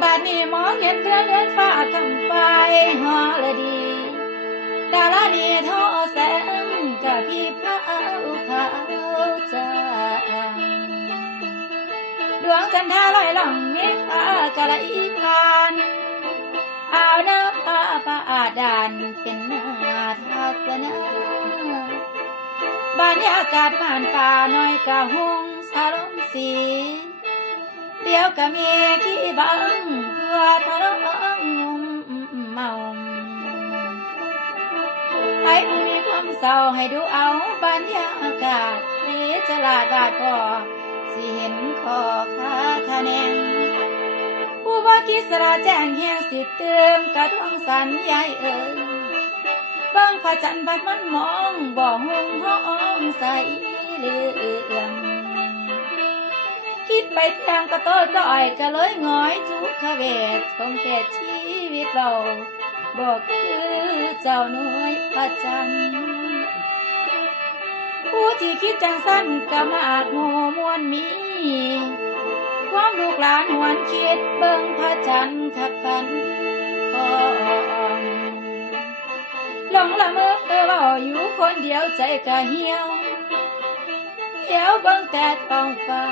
บ้านี้มองเห็นเรือเลือนฟ้าคำไฟหอละดี ดาราดีทอแสงกะพี่พระเอาขาวจางดวงจันทราลอยล่องเมฆากะละอีพานเอาวน้ำฟ้าฟ้าอาดานเป็นหน้าทัศนาบรรยากาศบ้านป่าน้อยกะหงสาลมสีเดี๋ยวก็มีขี้บัง มีความเศร้าให้ดูเอาบรรยากาศเรจลาดบาดพอสิเห็นคอขาคะแนนผู้ว่ากิสระแจ้งแห่งสิเติมกระทวงสันยายเอิญบิ่งพระจันทร์พัดมันมองบ่หงห้องใสเหลืองคิดไปทางกระโตจ้อยก็เลยหงอยทุกขเวทสมแก่ชีวิตเรา บอกคือเจ้าหน่วยพระจันทร์ผู้ที่คิดจังสั้นก็มากโมมวนมี ความลูกหลานหวนคิดเบิ่งพระจันทร์ขัดฝันพองหลงละเมอเออว่าอยู่คนเดียวใจก็เหี่ยวเดี๋ยวเบิ่งแต่ท้องฟ้า